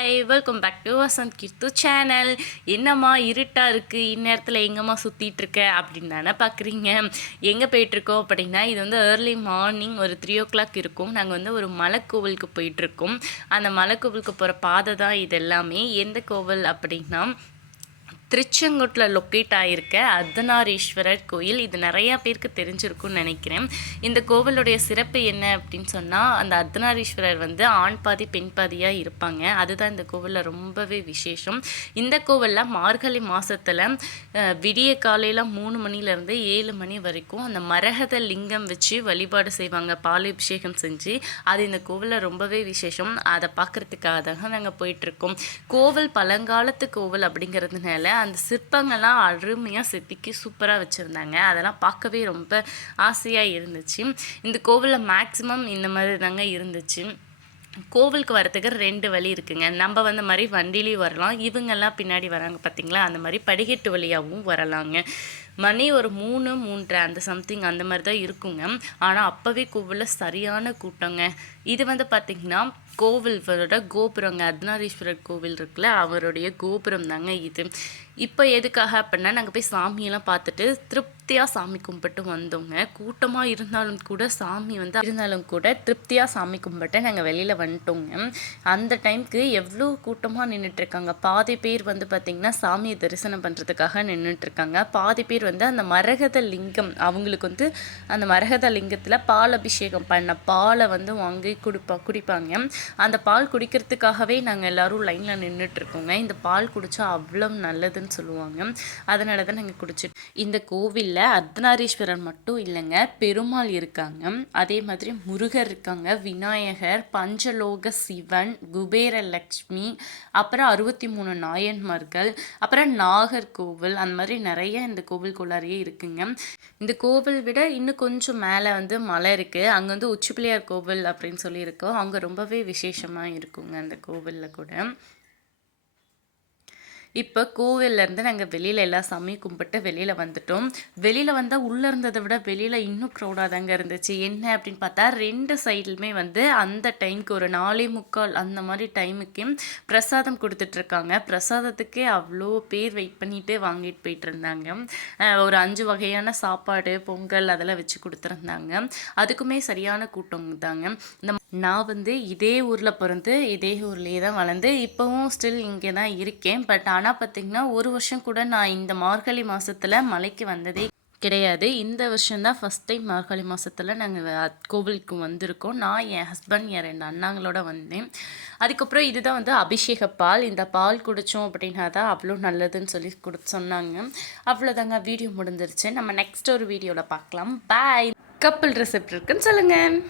Hi welcome back to Vasanth Keerthu channel. என்னம்மா இருட்டாக இருக்குது, இந்நேரத்தில் எங்கம்மா சுற்றிட்டு இருக்க அப்படின்னு தானே பார்க்குறீங்க. எங்கே போயிட்டுருக்கோம் அப்படின்னா, இது வந்து ஏர்லி மார்னிங் ஒரு 3 o'clock இருக்கும். நாங்கள் வந்து ஒரு மலைக்கோவிலுக்கு போயிட்டுருக்கோம். அந்த மலைக்கோவிலுக்கு போகிற பாதை தான் இது எல்லாமே. எந்த கோவில் அப்படின்னா, திருச்செங்கோட்டில் லொக்கேட் ஆகியிருக்க அர்த்தநாரீஸ்வரர் கோயில். இது நிறையா பேருக்கு தெரிஞ்சிருக்கும்னு நினைக்கிறேன். இந்த கோவிலுடைய சிறப்பு என்ன அப்படின்னு சொன்னால், அந்த அர்த்தநாரீஸ்வரர் வந்து ஆண் பாதி பெண் பாதியாக இருப்பாங்க. அதுதான் இந்த கோவிலில் ரொம்பவே விசேஷம். இந்த கோவிலில் மார்கழி மாதத்தில் விடிய காலையில் 3 மணிலேருந்து 7 மணி வரைக்கும் அந்த மரகத லிங்கம் வச்சு வழிபாடு செய்வாங்க, பாலாபிஷேகம் செஞ்சு. அது இந்த கோவிலில் ரொம்பவே விசேஷம். அதை பார்க்குறதுக்காக தான் நாங்கள் போயிட்டுருக்கோம். கோவில் பழங்காலத்து கோவில் அப்படிங்கிறதுனால அந்த சிற்பங்கள்லாம் அருமையாக செதுக்கி சூப்பராக வச்சுருந்தாங்க. அதெல்லாம் பார்க்கவே ரொம்ப ஆசையாக இருந்துச்சு. இந்த கோவிலில் மேக்ஸிமம் இந்த மாதிரி தாங்க இருந்துச்சு. கோவிலுக்கு வரத்துக்கு 2 வழி இருக்குங்க. நம்ம வந்த மாதிரி வண்டிலையும் வரலாம், இவங்கெல்லாம் பின்னாடி வராங்க பார்த்தீங்களா, அந்த மாதிரி படிக்கட்டு வழியாகவும் வரலாங்க. மணி ஒரு 3:30 அந்த சம்திங் அந்த மாதிரி தான் இருக்குங்க. ஆனால் அப்போவே கோவிலில் சரியான கூட்டங்க. இது வந்து பார்த்திங்கன்னா கோவிலோட கோபுரங்க. அர்த்தநாரீஸ்வரர் கோவில் இருக்குல்ல, அவருடைய கோபுரம் தாங்க இது. இப்போ எதுக்காக அப்படின்னா, நாங்கள் போய் சாமியெல்லாம் பார்த்துட்டு திருப்தியாக சாமி கும்பிட்டு வந்தோங்க. கூட்டமாக இருந்தாலும் கூட சாமி வந்து இருந்தாலும் கூட திருப்தியாக சாமி கும்பிட்டு நாங்கள் வெளியில் வந்துட்டோங்க. அந்த டைமுக்கு எவ்வளோ கூட்டமாக நின்றுட்டுருக்காங்க. பாதி பேர் வந்து பார்த்திங்கன்னா சாமியை தரிசனம் பண்ணுறதுக்காக நின்றுட்டுருக்காங்க. பாதி பேர் வந்து அந்த மரகத லிங்கம், அவங்களுக்கு வந்து அந்த மரகத லிங்கத்தில் பால் அபிஷேகம் பண்ண பாலை வந்து வாங்கி குடிப்பாங்க. அந்த பால் குடிக்கிறதுக்காகவே நாங்கள் எல்லோரும் லைனில் நின்றுட்டுருக்கோங்க. இந்த பால் குடித்தா அவ்வளோ நல்லதுன்னு சொல்லுவாங்க. அதனால தான் நாங்கள் குடிச்சிட்டு. இந்த கோவிலில் அர்த்தநாரீஸ்வரர் மட்டும் இல்லைங்க, பெருமாள் இருக்காங்க, அதே மாதிரி முருகர் இருக்காங்க, விநாயகர், பஞ்சலோக சிவன், குபேரலக்ஷ்மி, அப்புறம் 63 நாயன்மார்கள், அப்புறம் நாகர்கோவில், அந்த மாதிரி நிறைய இந்த கோவிலுக்குள்ளாரையே இருக்குங்க. இந்த கோவில் விட இன்னும் கொஞ்சம் மேலே வந்து மலை இருக்குது. அங்கே வந்து உச்சி பிள்ளையார் கோவில் அப்படின்னு சொல்லியிருக்கோம். அங்கே ரொம்பவே விசேஷமாக இருக்குங்க அந்த கோவிலில் கூட. இப்போ கோவிலேருந்து நாங்கள் வெளியில் எல்லா சாமியும் கும்பிட்டு வெளியில் வந்துட்டோம். வெளியில் வந்தால் உள்ளே இருந்ததை விட வெளியில் இன்னும் க்ரௌடாக தாங்க இருந்துச்சு. என்ன அப்படின்னு பார்த்தா, 2 சைட்லுமே வந்து அந்த டைமுக்கு ஒரு 4:45 அந்த மாதிரி டைமுக்கு பிரசாதம் கொடுத்துட்ருக்காங்க. பிரசாதத்துக்கே அவ்வளோ பேர் வெயிட் பண்ணிட்டு வாங்கிட்டு போயிட்டு இருந்தாங்க. ஒரு 5 வகையான சாப்பாடு, பொங்கல் அதெல்லாம் வச்சு கொடுத்துருந்தாங்க. அதுக்குமே சரியான கூட்டம் தாங்க. நான் வந்து இதே ஊரில் பிறந்து இதே ஊர்லேயே தான் வளர்ந்து இப்போவும் ஸ்டில் இங்கே தான் இருக்கேன். பட் ஆனால் பார்த்திங்கன்னா 1 வருஷம் கூட நான் இந்த மார்கழி மாதத்தில் மலைக்கு வந்ததே கிடையாது. இந்த வருஷம்தான் ஃபஸ்ட் டைம் மார்கழி மாதத்தில் நாங்கள் கோவிலுக்கு வந்திருக்கோம். நான், என் ஹஸ்பண்ட், என் 2 அண்ணாங்களோட வந்தேன். அதுக்கப்புறம் இதுதான் வந்து அபிஷேக பால். இந்த பால் குடித்தோம் அப்படின்னா தான் அவ்வளோ நல்லதுன்னு சொல்லி சொன்னாங்க. அவ்வளோதாங்க, வீடியோ முடிஞ்சிருச்சு. நம்ம நெக்ஸ்ட் ஒரு வீடியோவில் பார்க்கலாம். பாய். கப்பல் ரெசிப்ட் இருக்குன்னு சொல்லுங்கள்.